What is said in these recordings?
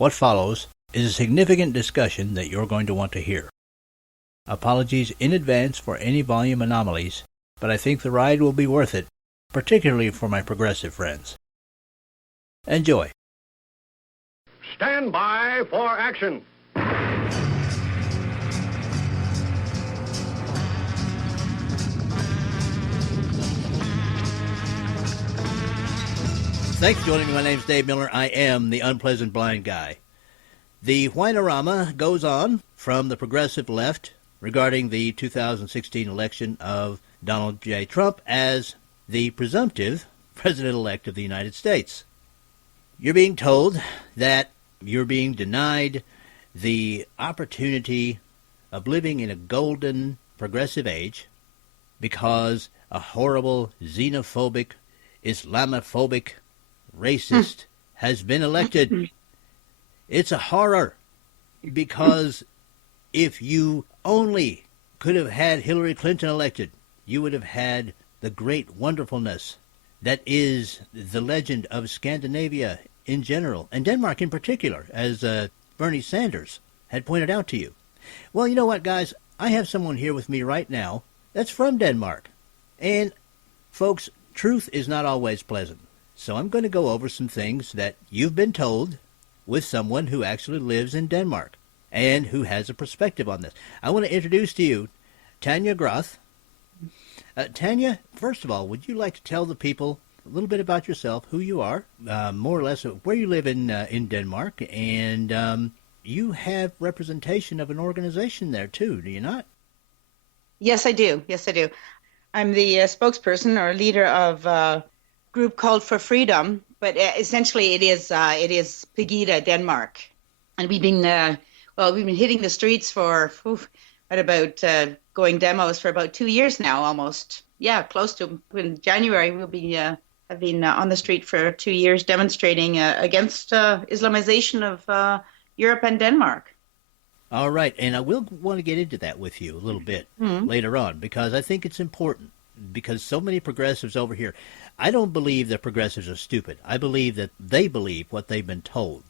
What follows is a significant discussion that you're going to want to hear. Apologies in advance for any volume anomalies, but I think the ride will be worth it, particularly for my progressive friends. Enjoy. Stand by for action. Thanks for joining me. My name's Dave Miller. I am the Unpleasant Blind Guy. The whinorama goes on from the progressive left regarding the 2016 election of Donald J. Trump as the presumptive President-elect of the United States. You're being told that you're being denied the opportunity of living in a golden progressive age because a horrible xenophobic, Islamophobic racist has been elected. It's a horror, because if you only could have had Hillary Clinton elected, you would have had the great wonderfulness that is the legend of Scandinavia in general, and Denmark in particular, as Bernie Sanders had pointed out to you. Well, you know what, guys? I have someone here with me right now that's from Denmark. And, folks, truth is not always pleasant. So I'm going to go over some things that you've been told with someone who actually lives in Denmark and who has a perspective on this. I want to introduce to you Tania Groth. Tania, first of all, would you like to tell the people a little bit about yourself, who you are, more or less where you live in Denmark, and you have representation of an organization there too, do you not? Yes, I do. I'm the spokesperson or leader of a group called For Freedom, but essentially it is Pegida Denmark, and we've been hitting the streets for going demos for about 2 years now, almost. Yeah, close to. In January we'll be have been on the street for 2 years demonstrating against Islamization of Europe and Denmark. All right, and I will want to get into that with you a little bit later on, because I think it's important, because so many progressives over here, I don't believe that progressives are stupid. I believe that they believe what they've been told.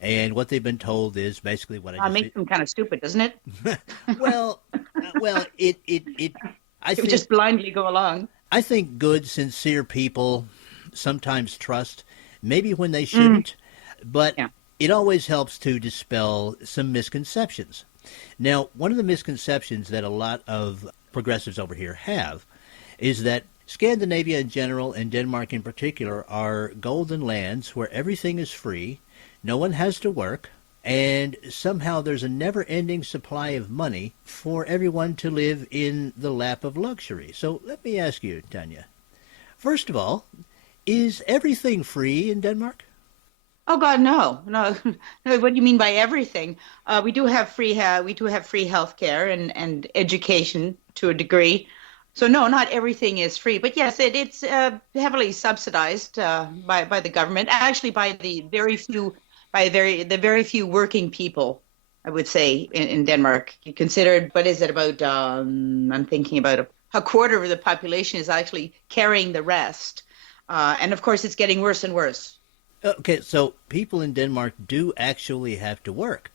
And what they've been told is basically what I just... makes them kind of stupid, doesn't it? well, I think... just blindly go along. I think good, sincere people sometimes trust, maybe when they shouldn't, but it always helps to dispel some misconceptions. Now, one of the misconceptions that a lot of progressives over here have is that Scandinavia in general and Denmark in particular are golden lands where everything is free, no one has to work, and somehow there's a never-ending supply of money for everyone to live in the lap of luxury. So let me ask you, Tania, first of all, is everything free in Denmark? Oh God, no. What do you mean by everything? We do have free health care and education to a degree. So no, not everything is free, but yes, it's heavily subsidized by the government. Actually, by the very few working people, I would say in Denmark. You consider, what is it about? I'm thinking about a quarter of the population is actually carrying the rest, and of course, it's getting worse and worse. Okay, so people in Denmark do actually have to work.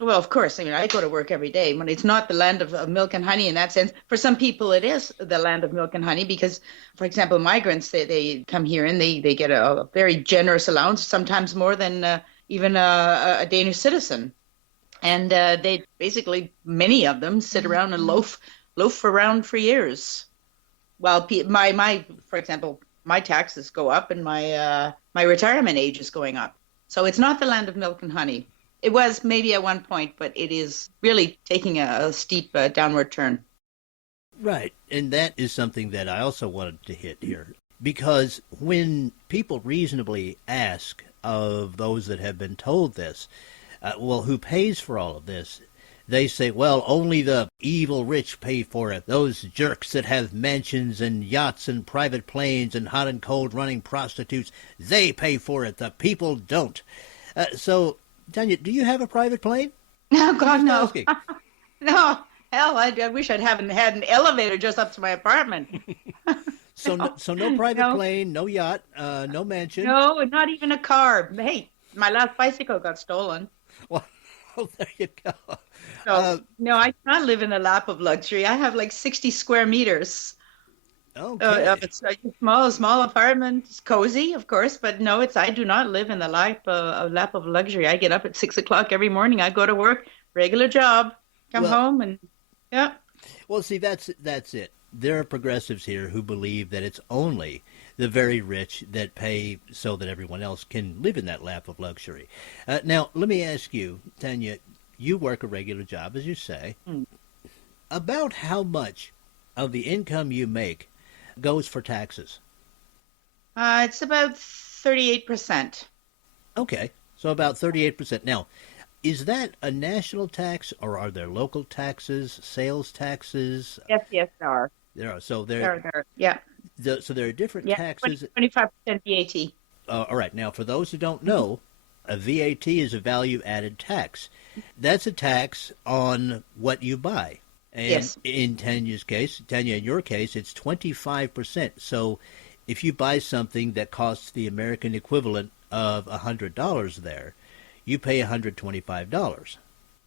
Well, of course. I mean, I go to work every day. When it's not the land of milk and honey in that sense. For some people, it is the land of milk and honey because, for example, migrants, they come here and they get a very generous allowance, sometimes more than even a Danish citizen. And they basically, many of them sit around and loaf around for years. While for example, my taxes go up and my retirement age is going up. So it's not the land of milk and honey. It was maybe at one point, but it is really taking a steep downward turn. Right, and that is something that I also wanted to hit here. Because when people reasonably ask of those that have been told this, who pays for all of this? They say, well, only the evil rich pay for it. Those jerks that have mansions and yachts and private planes and hot and cold running prostitutes, they pay for it. The people don't. So, Tania, do you have a private plane? Oh, God, no. No. Hell, I wish I'd had an elevator just up to my apartment. So no private plane, no yacht, no mansion. No, not even a car. Hey, My last bicycle got stolen. Well, there you go. So, no, I can't live in a lap of luxury. I have like 60 square meters. Okay. It's like a small apartment. It's cozy, of course, but no, I do not live in a lap of luxury. I get up at 6 o'clock every morning. I go to work, regular job, come Well, home, and yeah. well, see, that's it. There are progressives here who believe that it's only the very rich that pay so that everyone else can live in that lap of luxury. Now, let me ask you, Tanya, you work a regular job, as you say. Mm. About how much of the income you make goes for taxes? It's about 38%. Okay, so about 38%. Now, is that a national tax, or are there local taxes, sales taxes? Yes, yes, there are. There are. So Yeah, so there are different yeah, taxes. 25% VAT. All right. Now, for those who don't know, a VAT is a value-added tax. That's a tax on what you buy. And Yes. in Tanya, in your case, it's 25%. So if you buy something that costs the American equivalent of $100 there, you pay $125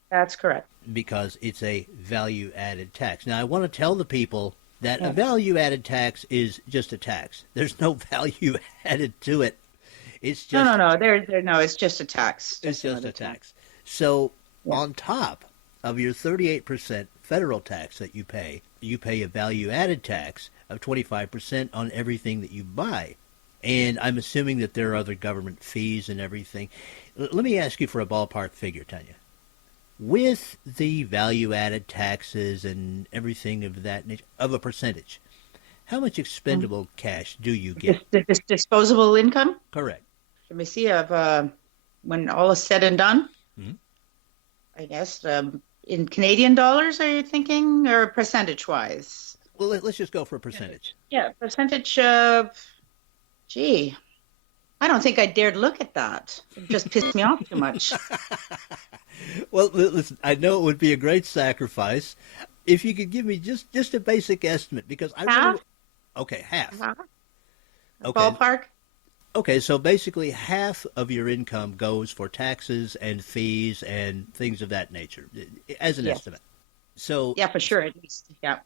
That's correct. because it's a value-added tax. Now, I want to tell the people that a Yeah. value-added tax is just a tax. There's no value added to it. It's No, just no, no. No, it's just a tax. it's just another a tax. So Yeah. on top of your 38% federal tax that you pay a value-added tax of 25% on everything that you buy. And I'm assuming that there are other government fees and everything. Let me ask you for a ballpark figure, Tanya. With the value-added taxes and everything of that nature, of a percentage, how much expendable cash do you get? This disposable income. Correct. Let me see. When all is said and done, Mhm. I guess in Canadian dollars, are you thinking, or percentage wise? Well, let's just go for a percentage. Yeah, percentage. Gee, I don't think I dared look at that. It just pissed me off too much. Well, listen, I know it would be a great sacrifice if you could give me just a basic estimate, because I really. Half? Okay, half. Uh-huh. Okay. Ballpark. Okay, so basically half of your income goes for taxes and fees and things of that nature, as an Yes. estimate. So, Yeah, for sure. At least. Yeah.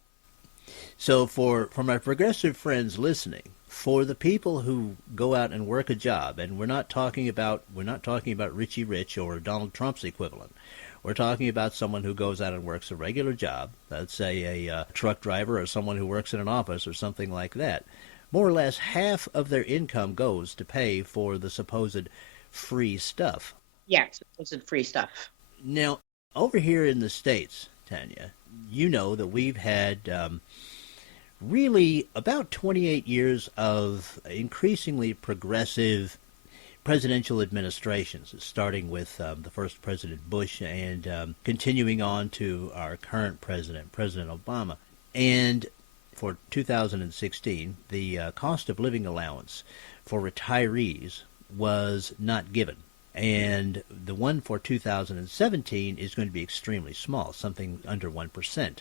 so for my progressive friends listening, for the people who go out and work a job, and we're not talking about Richie Rich or Donald Trump's equivalent. We're talking about someone who goes out and works a regular job, let's say a truck driver or someone who works in an office or something like that. More or less half of their income goes to pay for the supposed free stuff. Yeah. It's free stuff. Now, over here in the States, Tanya, you know that we've had really about 28 years of increasingly progressive presidential administrations, starting with the first President Bush and continuing on to our current president, President Obama. And for 2016, the cost of living allowance for retirees was not given. And the one for 2017 is going to be extremely small, something under 1%.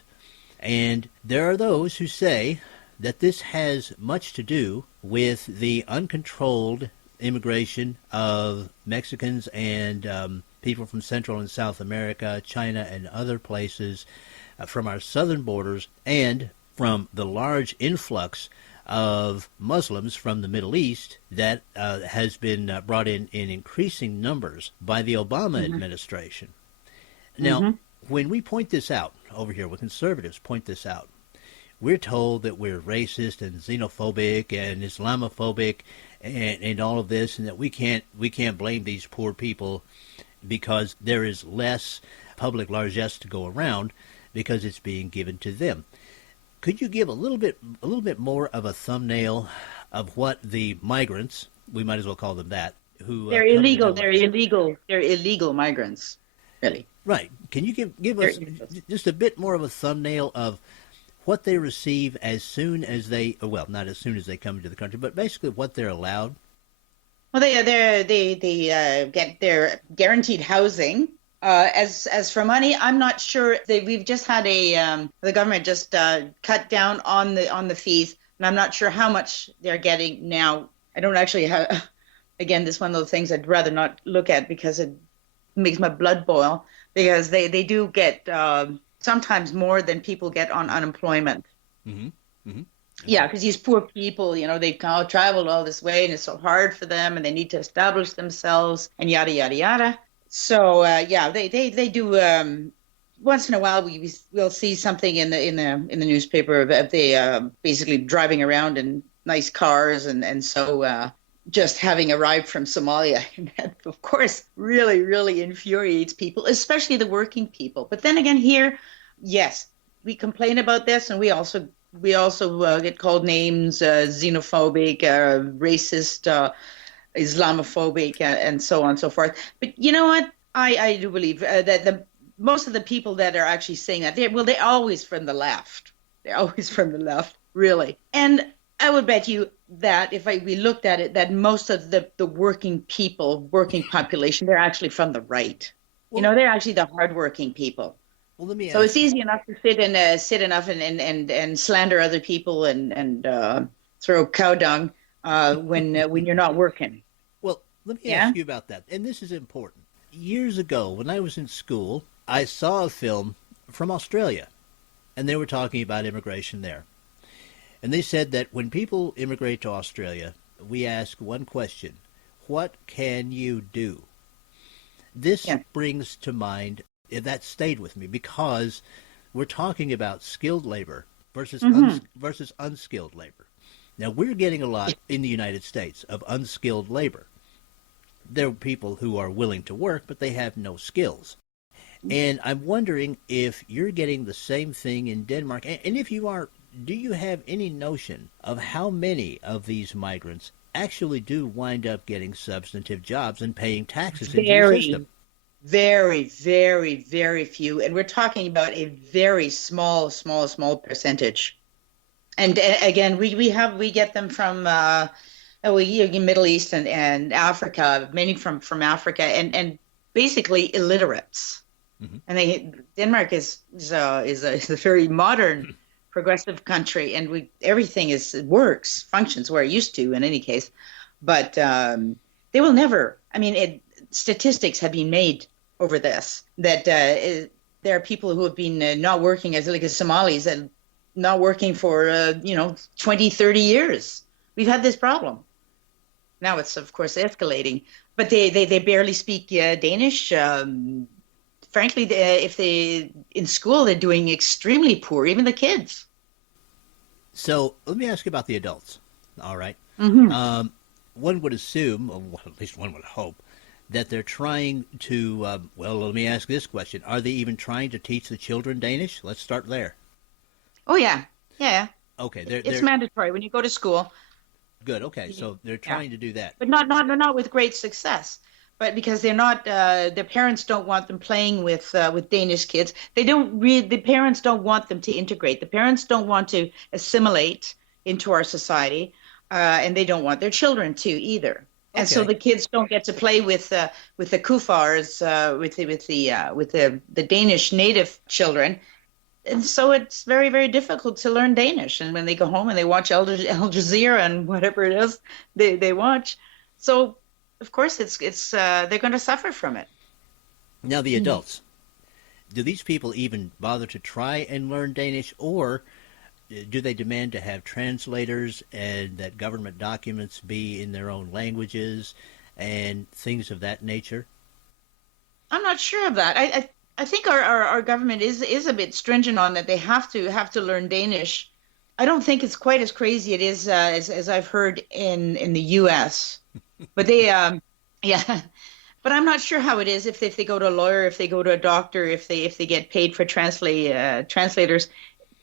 And there are those who say that this has much to do with the uncontrolled immigration of Mexicans and people from Central and South America, China, and other places from our southern borders, and from the large influx of Muslims from the Middle East that has been brought in increasing numbers by the Obama administration. Now, when we point this out over here, when conservatives point this out, we're told that we're racist and xenophobic and Islamophobic and all of this, and that we can't blame these poor people because there is less public largesse to go around because it's being given to them. Could you give a little bit more of a thumbnail of what the migrants, we might as well call them that, who They're come to illegal. the They're US. illegal. They're illegal migrants. Really. Right. Can you give us illegal. just a bit more of a thumbnail of what they receive as soon as they, well, not as soon as they come into the country, but basically what they're allowed? Well, they get their guaranteed housing. As for money, I'm not sure. We've just had the government just cut down on the fees, and I'm not sure how much they're getting now. I don't actually Again, this is one of those things I'd rather not look at because it makes my blood boil because they do get sometimes more than people get on unemployment. Mm-hmm. Mm-hmm. Yeah, Okay. because these poor people, they've traveled all this way and it's so hard for them and they need to establish themselves and yada, yada, yada. So, yeah, they do. Once in a while, we'll see something in the newspaper of they basically driving around in nice cars and just having arrived from Somalia. And that, of course, really, really infuriates people, especially the working people. But then again, here, yes, we complain about this, and we also get called names, xenophobic, racist, Islamophobic, and so on and so forth. But you know what? I do believe that the most of the people that are actually saying that, they're always from the left. They're always from the left, really. And I would bet you that if we looked at it, that most of the working people, working population, they're actually from the right. Well, They're actually the hardworking people. let me So it's ask you. easy enough to sit enough and slander other people and throw cow dung when you're not working. Well, let me Yeah. ask you about that. And this is important. Years ago, when I was in school, I saw a film from Australia, and they were talking about immigration there. And they said that when people immigrate to Australia, we ask one question: what can you do? This Yeah. brings to mind, that stayed with me because we're talking about skilled labor Hmm. versus unskilled labor. Now, we're getting a lot in the United States of unskilled labor. There are people who are willing to work, but they have no skills. And I'm wondering if you're getting the same thing in Denmark. And if you are, do you have any notion of how many of these migrants actually do wind up getting substantive jobs and paying taxes into the system? Very, very, very, very few. And we're talking about a very small, small, small percentage. And again, we get them from Middle East and Africa, many from Africa, and basically illiterates. Hmm. And Denmark is a very modern, progressive country, and we everything functions where it used to in any case. But they will never. I mean, statistics have been made over this that there are people who have been not working as Somalis and not working for 20, 30 years. We've had this problem. Now it's of course escalating, but they barely speak Danish. Frankly, if they in school, they're doing extremely poor, even the kids. So let me ask you about the adults. All right. Hmm. Um, One would assume, or at least one would hope, that they're trying to. Well, let me ask this question: are they even trying to teach the children Danish? Let's start there. Oh yeah, yeah. Okay, It's they're mandatory when you go to school. good. Okay, so they're Yeah, trying to do that. but not with great success. But because they're not, their parents don't want them playing with Danish kids. They don't read. The parents don't want them to integrate. The parents don't want to assimilate into our society, and they don't want their children to either. And so Okay. the kids don't get to play with the kufars, with the Danish native children, and so it's very, very difficult to learn Danish. And when they go home and they watch Al Jazeera and whatever it is they watch, so of course it's they're going to suffer from it. Now the Mhm. adults. Do these people even bother to try and learn Danish, or do they demand to have translators and that government documents be in their own languages and things of that nature? I'm not sure of that. I think our government is a bit stringent on that. They have to learn Danish. I don't think it's quite as crazy it is as I've heard in the U.S. But yeah. But I'm not sure how it is if they go to a lawyer, if they go to a doctor, if they get paid for translators.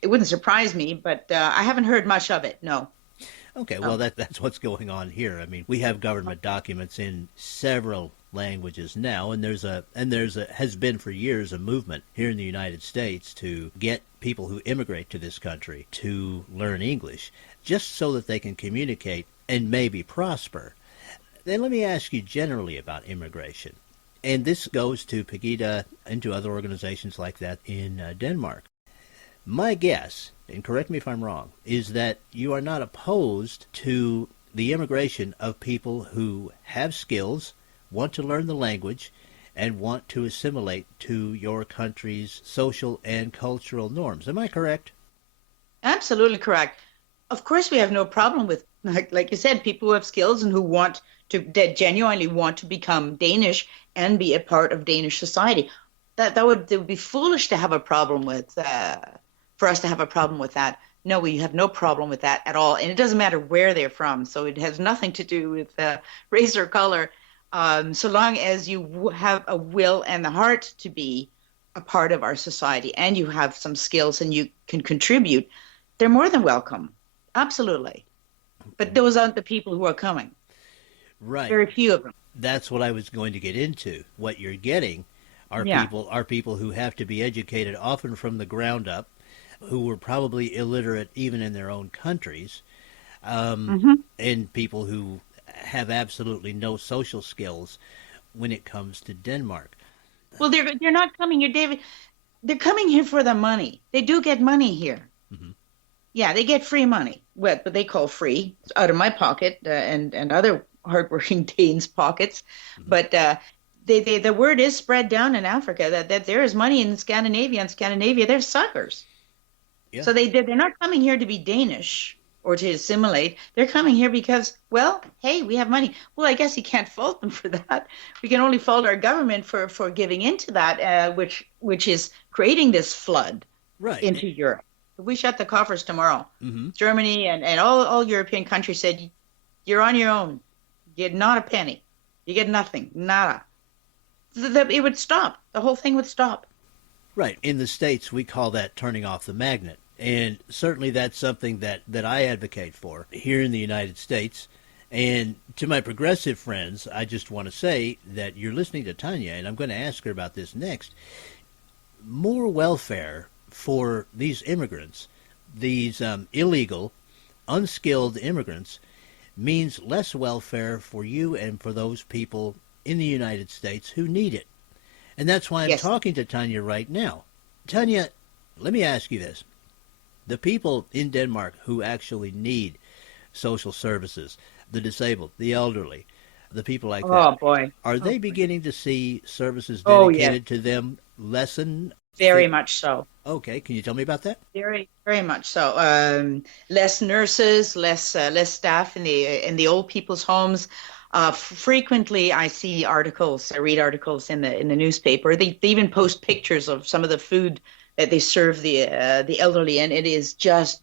It wouldn't surprise me, but I haven't heard much of it. No. Okay, well No. that's what's going on here. I mean, we have government documents in several languages now, and there's a has been for years a movement here in the United States to get people who immigrate to this country to learn English just so that they can communicate and maybe prosper. Then let me ask you generally about immigration. And this goes to Pegida and to other organizations like that in Denmark. My guess, and correct me if I'm wrong, is that you are not opposed to the immigration of people who have skills, want to learn the language, and want to assimilate to your country's social and cultural norms. Am I correct? Absolutely correct. Of course, we have no problem with, like you said, people who have skills and who want to, that genuinely want to become Danish and be a part of Danish society. That would be foolish to have a problem with, for us to have a problem with that. No, we have no problem with that at all, and it doesn't matter where they're from. So it has nothing to do with race or color. So long as you have a will and the heart to be a part of our society, and you have some skills and you can contribute, they're more than welcome. Absolutely. But those aren't the people who are coming. Right. Very few of them. That's what I was going to get into. What you're getting are people who have to be educated often from the ground up, who were probably illiterate even in their own countries, and people who have absolutely no social skills when it comes to Denmark. Well, they're not coming here, David. They're coming here for the money. They do get money here. Mm-hmm. Yeah, they get free money. What they call free, it's out of my pocket and other hardworking Danes' pockets. Mm-hmm. But the word is spread down in Africa that there is money in Scandinavia. And Scandinavia, they're suckers. Yeah. So they're not coming here to be Danish or to assimilate. They're coming here because, well, hey, we have money. Well, I guess you can't fault them for that. We can only fault our government for giving into that, which is creating this flood into Europe. If we shut the coffers tomorrow, Germany and all European countries said, you're on your own. You get not a penny. You get nothing. Nada. It would stop. The whole thing would stop. Right. In the States, we call that turning off the magnet. And certainly that's something that I advocate for here in the United States. And to my progressive friends, I just want to say that you're listening to Tania, and I'm going to ask her about this next. More welfare for these immigrants, these illegal, unskilled immigrants, means less welfare for you and for those people in the United States who need it. And that's why I'm talking to Tania right now. Tania, let me ask you this. The people in Denmark who actually need social services, the disabled, the elderly, the people like that. Oh, boy. Are they beginning to see services dedicated to them lessen? Very much so. Okay. Can you tell me about that? Very, very much so. Less nurses, less staff in the old people's homes. Frequently, I read articles in the newspaper. They even post pictures of some of the food that they serve the elderly, and it is just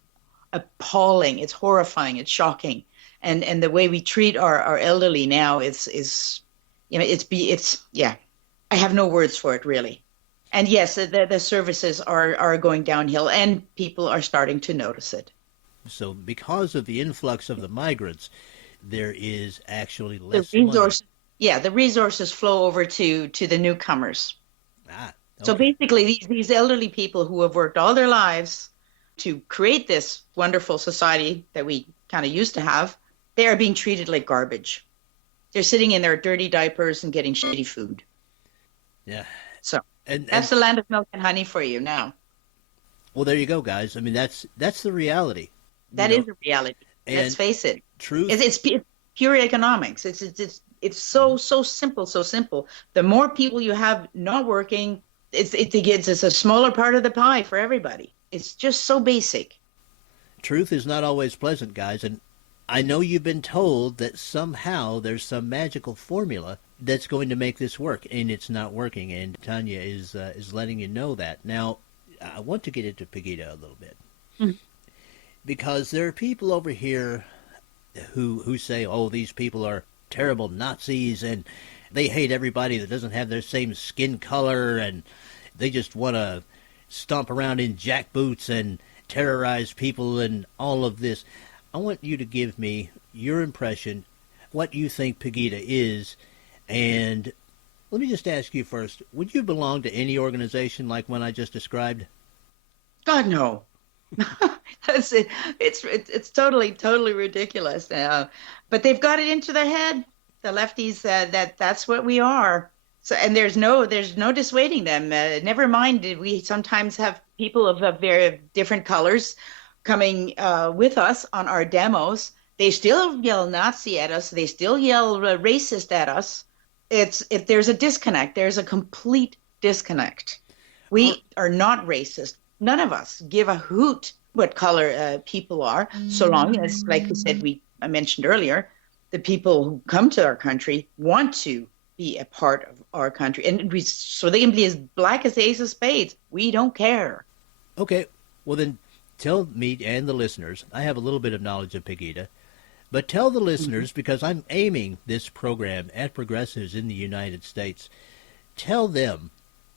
appalling. It's horrifying. It's shocking, and the way we treat our elderly now is I have no words for it really. And yes, the services are going downhill, and people are starting to notice it. So, because of the influx of the migrants, there is actually less money. Yeah, the resources flow over to the newcomers. Okay. So basically, these elderly people who have worked all their lives to create this wonderful society that we kind of used to have, they are being treated like garbage. They're sitting in their dirty diapers and getting shitty food. Yeah. So that's the land of milk and honey for you now. Well, there you go, guys. I mean, that's the reality. That is the reality. Let's face it. Truth. It's pure economics. It's so simple, so simple. The more people you have not working, it's a smaller part of the pie for everybody. It's just so basic. Truth is not always pleasant, guys, and I know you've been told that somehow there's some magical formula that's going to make this work, and it's not working. And Tania is letting you know that. Now, I want to get into Pegida a little bit because there are people over here who say, "Oh, these people are terrible Nazis, and they hate everybody that doesn't have their same skin color, and they just want to stomp around in jackboots and terrorize people and all of this." I want you to give me your impression, what you think Pegida is, and let me just ask you first, would you belong to any organization like one I just described? God, no. That's it. It's totally ridiculous. But they've got it into their head, the lefties, that's what we are. So, and there's no dissuading them. Never mind, we sometimes have people of very different colors coming with us on our demos They still yell Nazi at us. They still yell racist at us. If there's a disconnect, there's a complete disconnect. We are not racist. None of us give a hoot what color people are, so long as, like we said, I mentioned earlier, the people who come to our country want to be a part of our country, and so they can be as black as the ace of spades. We don't care. Okay, well then, tell me and the listeners. I have a little bit of knowledge of Pegida. But tell the listeners, because I'm aiming this program at progressives in the United States, tell them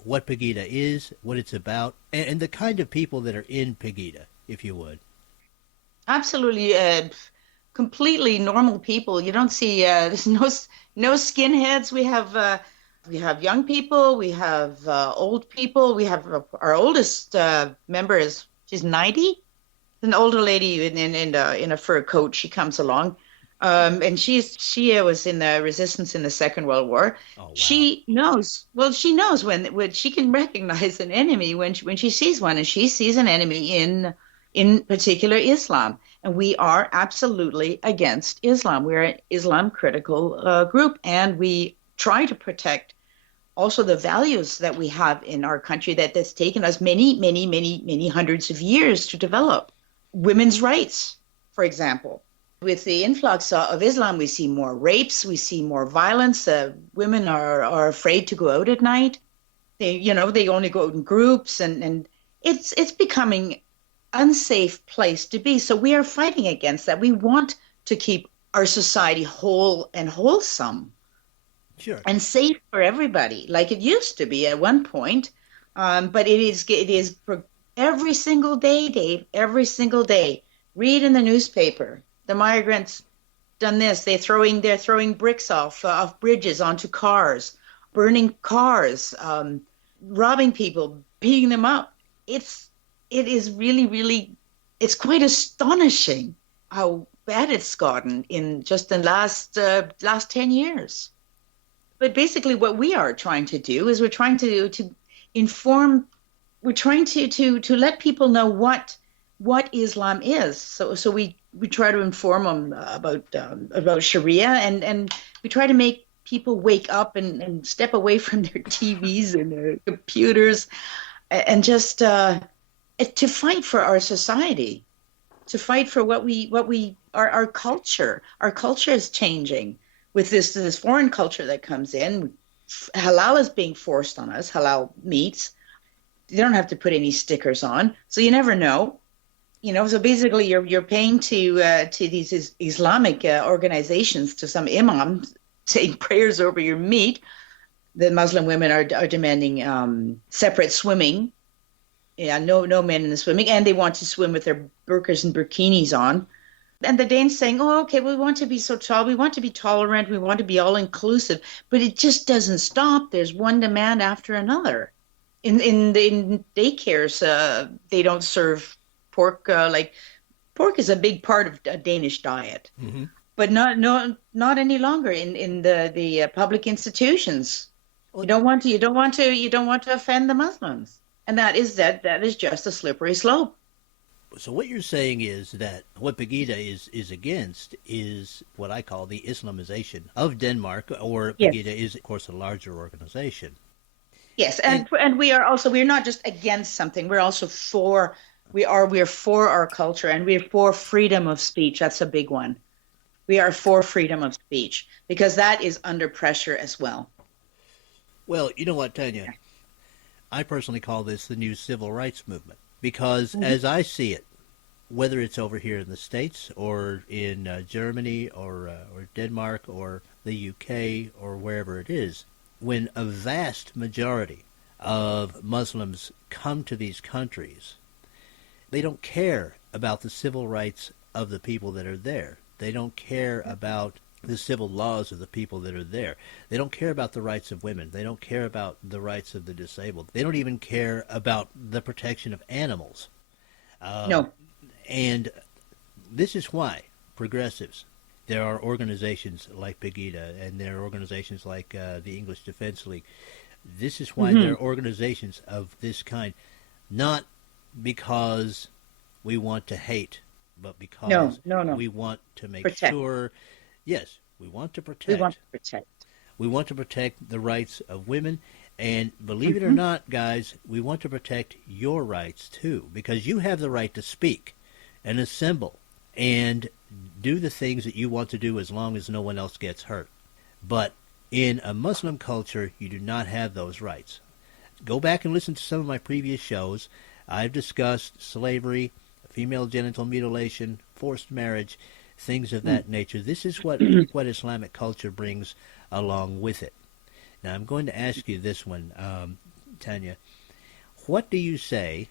what Pegida is, what it's about, and the kind of people that are in Pegida, if you would. Absolutely, completely normal people. You don't see there's no skinheads. We have young people. We have old people. We have our oldest member she's 90. An older lady in a fur coat. She comes along, and she was in the resistance in the Second World War. Oh, wow. She knows. Well, she knows when she can recognize an enemy when she sees one, and she sees an enemy in particular Islam. And we are absolutely against Islam. We're an Islam critical group, and we try to protect also the values that we have in our country that's taken us many hundreds of years to develop. Women's rights, for example. With the influx of Islam, we see more rapes, we see more violence. Women are afraid to go out at night. They only go out in groups, and it's becoming unsafe place to be. So we are fighting against that. We want to keep our society whole and wholesome. Sure. And safe for everybody, like it used to be at one point. But it is every single day, Dave, every single day. Read in the newspaper. The migrants done this. They're throwing bricks off bridges onto cars, burning cars, robbing people, beating them up. It is really, it's quite astonishing how bad it's gotten in just the last 10 years. But basically what we are trying to do is we're trying to inform, we're trying to let people know what Islam is. So we try to inform them about Sharia, and we try to make people wake up and step away from their TVs and their computers, and just to fight for our society, to fight for our culture. Our culture is changing with this foreign culture that comes in. Halal is being forced on us, halal meats. You don't have to put any stickers on, so you never know. So basically you're paying to these Islamic organizations, to some imam saying prayers over your meat. The Muslim women are demanding separate swimming. Yeah, no men in the swimming, and they want to swim with their burqas and bikinis on. And the Danes saying, "Oh, okay, we want to be so tall, we want to be tolerant, we want to be all inclusive," but it just doesn't stop. There's one demand after another. In daycares, they don't serve pork. Pork is a big part of a Danish diet, Mm-hmm. but not any longer in the public institutions. Well, You don't want to offend the Muslims, and that is just a slippery slope. So what you're saying is that what Pegida is against is what I call the Islamization of Denmark, or Yes. Pegida is, of course, a larger organization. Yes, and we're not just against something. We're also for our culture, and we're for freedom of speech. That's a big one. We are for freedom of speech because that is under pressure as well. Well, you know what, Tanya? I personally call this the new civil rights movement because, as I see it, whether it's over here in the States or in Germany or Denmark or the UK or wherever it is, when a vast majority of Muslims come to these countries, they don't care about the civil rights of the people that are there. They don't care about the civil laws of the people that are there. They don't care about the rights of women. They don't care about the rights of the disabled. They don't even care about the protection of animals. No. And this is why progressives, there are organizations like Pegida, and there are organizations like the English Defense League. This is why there are organizations of this kind, not because we want to hate, but No, because no, no. we want to make Protect. sure, yes, we want to We want protect. to protect. We want to protect the rights of women. And believe it or Hmm. not, guys, we want to protect your rights too, because you have the right to speak and assemble and do the things that you want to do as long as no one else gets hurt. But in a Muslim culture, you do not have those rights. Go back and listen to some of my previous shows. I've discussed slavery, female genital mutilation, forced marriage, things of that nature. This is what Islamic culture brings along with it. Now, I'm going to ask you this one, Tania. What do you say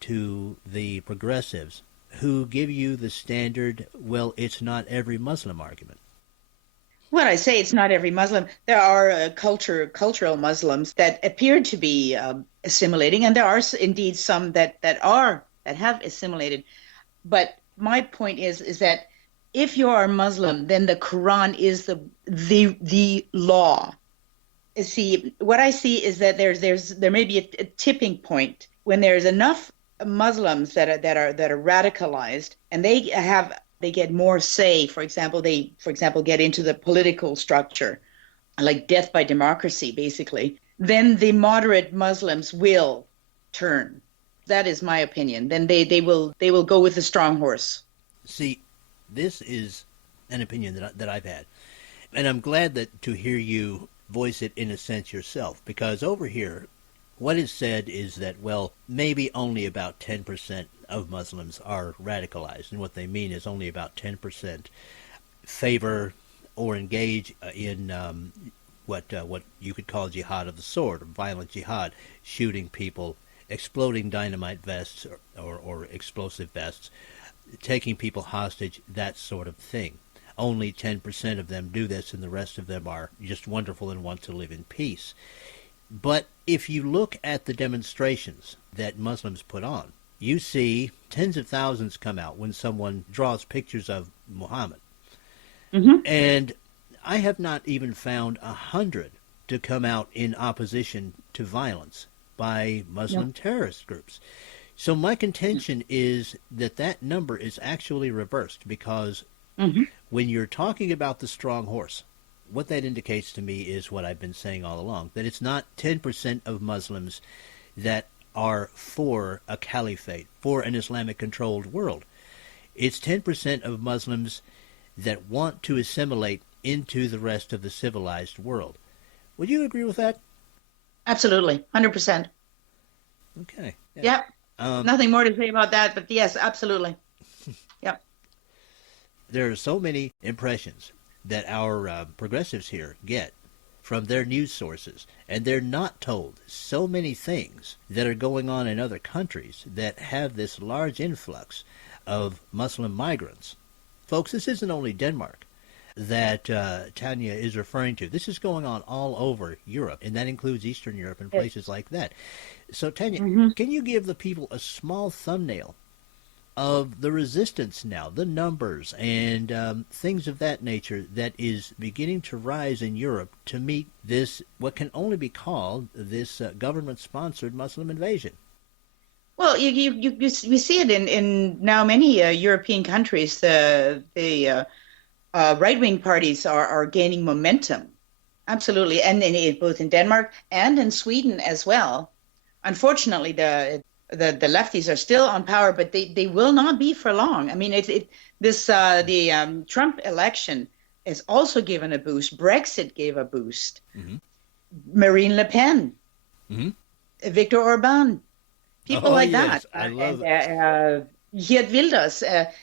to the progressives who give you the standard, well, it's not every Muslim argument? When I say it's not every Muslim, there are cultural Muslims that appear to be assimilating, and there are indeed some that have assimilated. But my point is that if you are Muslim, then the Quran is the law. See, what I see is that there may be a tipping point when there's enough Muslims that are radicalized, and they get more say. For example get into the political structure, like death by democracy, basically. Then the moderate Muslims will turn. That is my opinion. Then they will go with the strong horse. See, this is an opinion that I've had. And I'm glad that to hear you voice it in a sense yourself, because over here, what is said is that, well, maybe only about 10% of Muslims are radicalized. And what they mean is only about 10% favor or engage in what you could call jihad of the sword, or violent jihad, shooting people, exploding dynamite vests or explosive vests, taking people hostage, that sort of thing. Only 10% of them do this, and the rest of them are just wonderful and want to live in peace. But if you look at the demonstrations that Muslims put on, you see tens of thousands come out when someone draws pictures of Muhammad. Hmm. And I have not even found 100 to come out in opposition to violence by Muslim terrorist groups. So my contention is that that number is actually reversed, because Hmm. when you're talking about the strong horse, what that indicates to me is what I've been saying all along, that it's not 10% of Muslims that are for a caliphate, for an Islamic-controlled world. It's 10% of Muslims that want to assimilate into the rest of the civilized world. Would you agree with that? Absolutely, 100%. Okay. Yeah. Yep. Um, Nothing more to say about that, but yes, absolutely. Yep. there are so many impressions that our progressives here get from their news sources, and they're not told so many things that are going on in other countries that have this large influx of Muslim migrants. Folks, this isn't only Denmark that Tanya is referring to. This is going on all over Europe, and that includes Eastern Europe and places like that. So, Tanya, Hmm. can you give the people a small thumbnail of the resistance now, the numbers and things of that nature that is beginning to rise in Europe to meet this, what can only be called this government-sponsored Muslim invasion? Well, we see it in now many European countries. The right-wing parties are gaining momentum. Absolutely, and both in Denmark and in Sweden as well. Unfortunately, the lefties are still on power, but they will not be for long. I mean, the Trump election has also given a boost. Brexit gave a boost. Hmm. Marine Le Pen, Hmm. Viktor Orban, people Oh like that, yes, I love and it. Geert Wilders,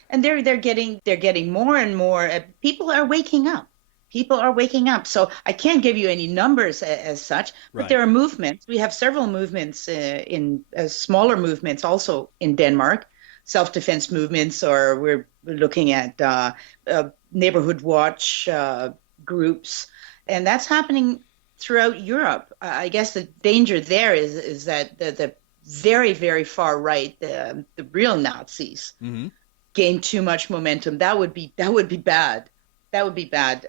and they're getting more and more. People are waking up. People are waking up. So I can't give you any numbers as such, but Right. there are movements. We have several movements in smaller movements also in Denmark, self-defense movements, or we're looking at neighborhood watch groups, and that's happening throughout Europe. I guess the danger there is that the very, very far right, the real Nazis, Hmm. gain too much momentum. That would be bad. That would be bad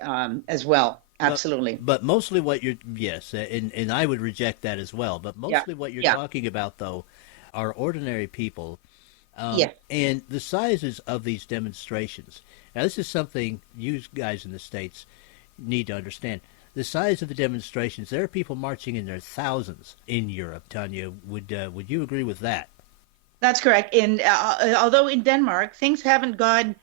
as well. But Absolutely. but mostly what you're, yes, and I would reject that as well. But Yeah. mostly what you're Yeah. talking about though are ordinary people Yeah. And the sizes of these demonstrations. Now, this is something you guys in the States need to understand. The size of the demonstrations, there are people marching in their thousands in Europe. Tanya, would you agree with that? That's correct. Although in Denmark things haven't gone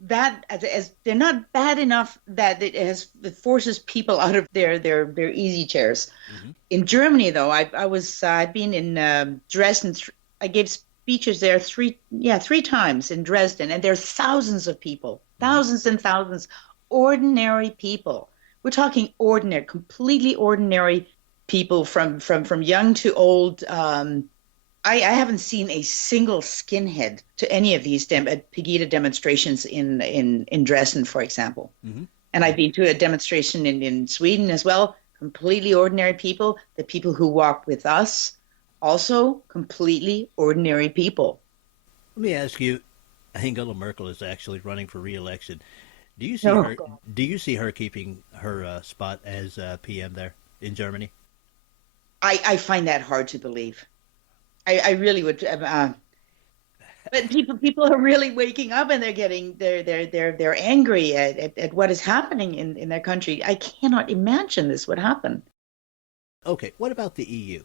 that as they're not bad enough that it forces people out of their easy chairs. Hmm. In Germany, though, I've been in Dresden. I gave speeches there three times in Dresden, and there are thousands of people, Hmm. thousands and thousands, ordinary people. We're talking ordinary, completely ordinary people from young to old. I haven't seen a single skinhead to any of these Pegida demonstrations in Dresden, for example. Hmm. And I've been to a demonstration in Sweden as well. Completely ordinary people. The people who walked with us, also completely ordinary people. Let me ask you, Angela Merkel is actually running for re-election. Do you see Oh her? God. Do you see her keeping her spot as PM there in Germany? I find that hard to believe. I really would. But people are really waking up and they're angry at what is happening in their country. I cannot imagine this would happen. Okay, what about the EU?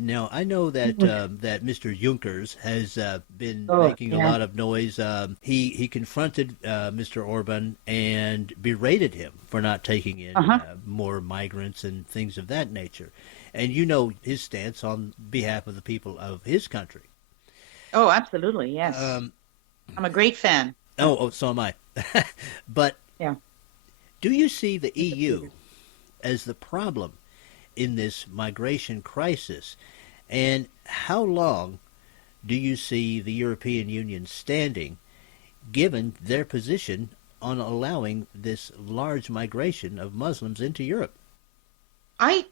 Now I know that that Mr. Junckers has been Oh, making a yeah. lot of noise. He confronted Mr. Orban and berated him for not taking in Uh-huh. more migrants and things of that nature. And you know his stance on behalf of the people of his country. Oh, absolutely. Yes. Um, I'm a great fan. so am I. But Yeah. do you see the EU as the problem in this migration crisis? And how long do you see the European Union standing given their position on allowing this large migration of Muslims into Europe? I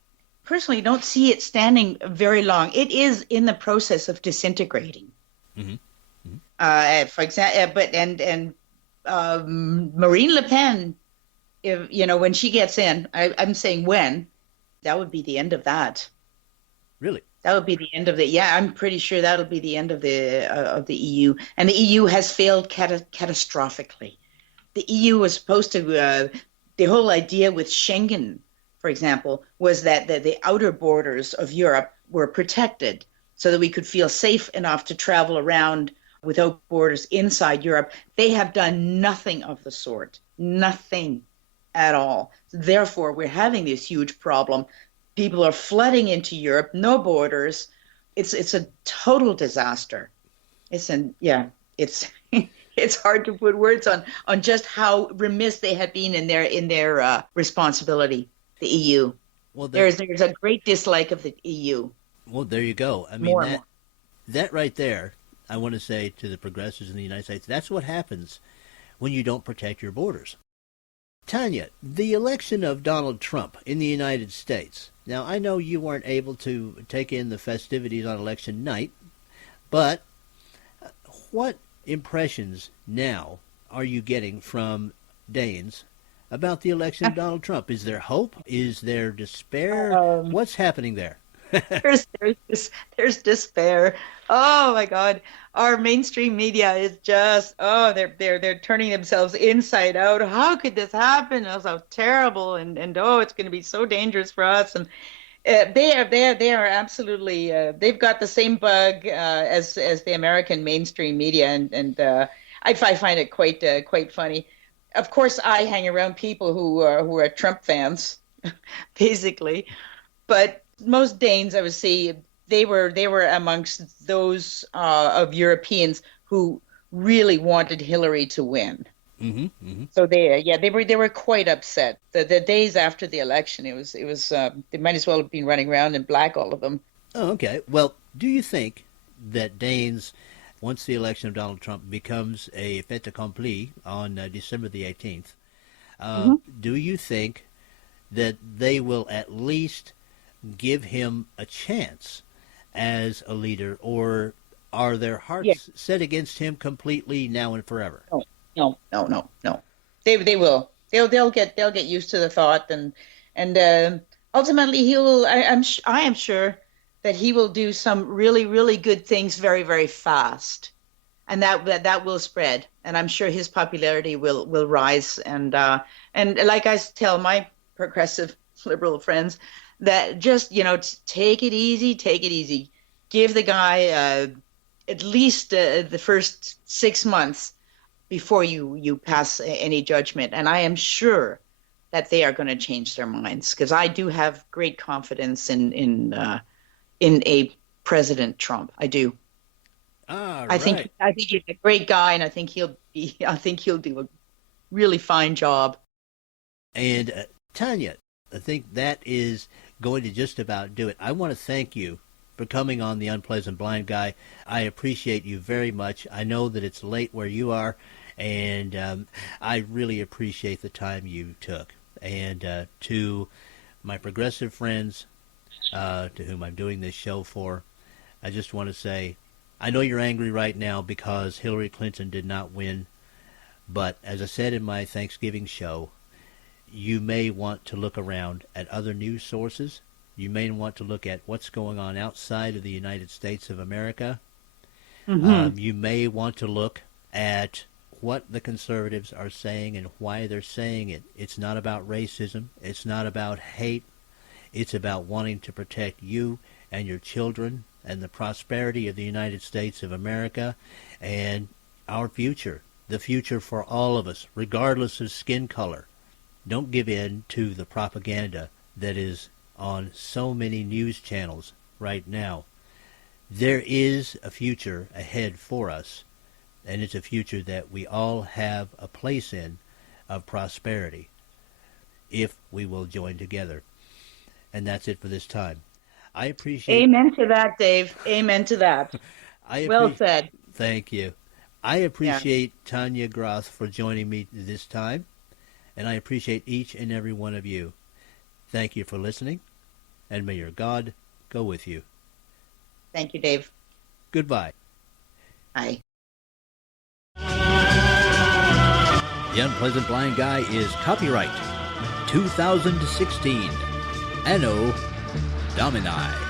personally don't see it standing very long. It is in the process of disintegrating. Hmm. Hmm. For example, Marine Le Pen, if when she gets in, I'm saying when, that would be the end of that. Really? That would be the end of the. Yeah, I'm pretty sure that'll be the end of the EU, and the EU has failed catastrophically. The EU was supposed to. The whole idea with Schengen, for example, was that the outer borders of Europe were protected so that we could feel safe enough to travel around without borders inside Europe. They have done nothing of the sort, nothing at all. Therefore, we're having this huge problem. People are flooding into Europe, no borders. It's a total disaster. It's it's hard to put words on just how remiss they have been in their responsibility. The EU. Well, There's a great dislike of the EU. there you go. I mean More and more. that right there. I want to say to the progressives in the United States, that's what happens when you don't protect your borders. Tanya, the election of Donald Trump in the United States. Now, I know you weren't able to take in the festivities on election night, but what impressions now are you getting from Danes about the election of Donald Trump? Is there hope? Is there despair? Um, What's happening there? there's despair. Oh my God, our mainstream media is just they're turning themselves inside out. How could this happen? Oh, so terrible, and oh, it's going to be so dangerous for us. And they are absolutely they've got the same bug as the American mainstream media, and I find it quite funny. Of course, I hang around people who are Trump fans, basically. But most Danes, I would say, they were amongst those of Europeans who really wanted Hillary to win. Mm-hmm, mm-hmm. So they were quite upset. The days after the election, it was they might as well have been running around in black, all of them. Oh, okay. Well, do you think that Danes, once the election of Donald Trump becomes a fait accompli on December the 18th, Hmm. do you think that they will at least give him a chance as a leader, or are their Yeah. hearts set against him completely now and forever? No, no. They will. They'll get used to the thought, and ultimately he will. I am sure that he will do some really good things very fast, and that will spread, and I'm sure his popularity will rise. And like I tell my progressive liberal friends, that just take it easy, take it easy. Give the guy at least the first 6 months before you pass any judgment. And I am sure that they are going to change their minds, because I do have great confidence in a President Trump. I do. All I right. think he's a great guy, and I think he'll do a really fine job. And Tanya, I think that is going to just about do it. I want to thank you for coming on The Unpleasant Blind Guy. I appreciate you very much. I know that it's late where you are, and I really appreciate the time you took. And to my progressive friends, to whom I'm doing this show for, I just want to say, I know you're angry right now because Hillary Clinton did not win, but as I said in my Thanksgiving show, you may want to look around at other news sources. You may want to look at what's going on outside of the United States of America. Mm-hmm. You may want to look at what the conservatives are saying and why they're saying it. It's not about racism. It's not about hate. It's about wanting to protect you and your children and the prosperity of the United States of America and our future, the future for all of us, regardless of skin color. Don't give in to the propaganda that is on so many news channels right now. There is a future ahead for us, and it's a future that we all have a place in of prosperity if we will join together. And that's it for this time. I appreciate... Amen to that, Dave. Amen to that. Well said. Thank you. I appreciate Tania Groth for joining me this time, and I appreciate each and every one of you. Thank you for listening, and may your God go with you. Thank you, Dave. Goodbye. Bye. The Unpleasant Blind Guy is copyright 2016 Anno Domini.